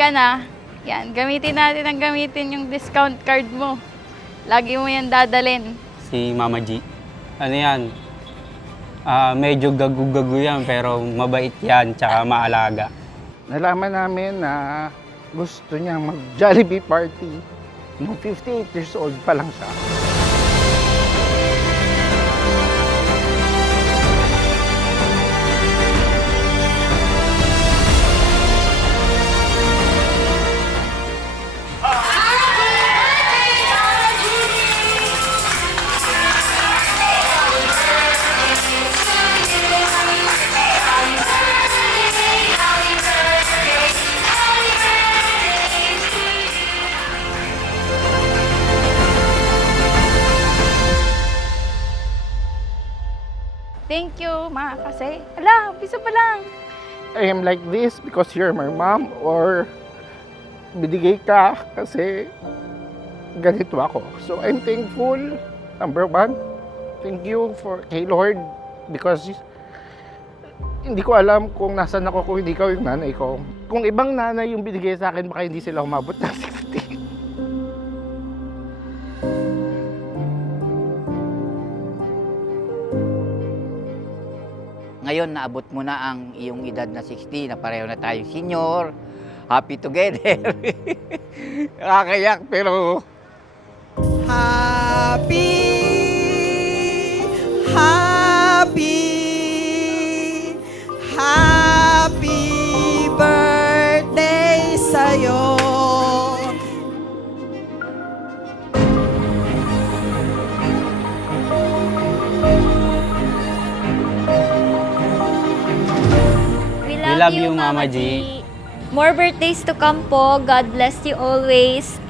Ka na. Yan, gamitin yung discount card mo. Lagi mo yan dadalin. Si Mama G. Ano yan? Medyo gagu-gagu yan pero mabait yan tsaka maalaga. Nalaman namin na gusto niya mag-Jollibee party nung 58 years old pa lang siya. Thank you, ma. Kasi, ala, bisa pa lang. I am like this because you're my mom or binigay ka kasi ganito ako. So I'm thankful. Number one, thank you for kay Lord because hindi ko alam kung nasan ako kung hindi ka yung nanay ko. Kung ibang nanay yung binigay sa akin, baka hindi sila umabot ng 60. Ngayon, naabot mo na ang iyong edad na 60, na pareho na tayong senior. Happy together. Nakakayak, pero... Happy, happy, happy birthday sa'yo. We love you, Mama G. More birthdays to come po. God bless you always.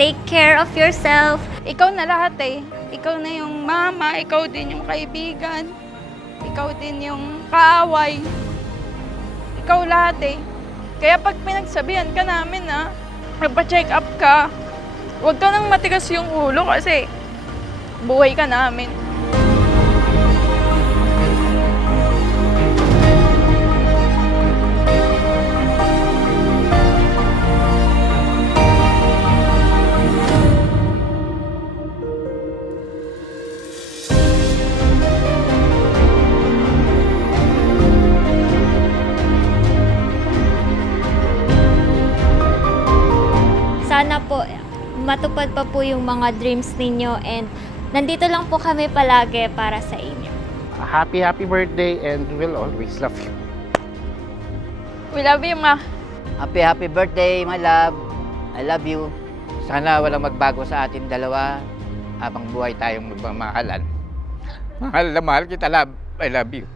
Take care of yourself. Ikaw na lahat eh. Ikaw na yung mama, ikaw din yung kaibigan, ikaw din yung kaaway. Ikaw lahat eh. Kaya pag pinagsabihan ka namin na magpa-check up ka, huwag ka nang matigas yung ulo kasi buhay ka namin. Sana po matupad pa po yung mga dreams ninyo and nandito lang po kami palagi para sa inyo. Happy birthday and we'll always love you. We love you, ma. Happy birthday, my love. I love you. Sana walang magbago sa atin dalawa habang buhay tayong magmamahalan. Mahal na mahal kita, love. I love you.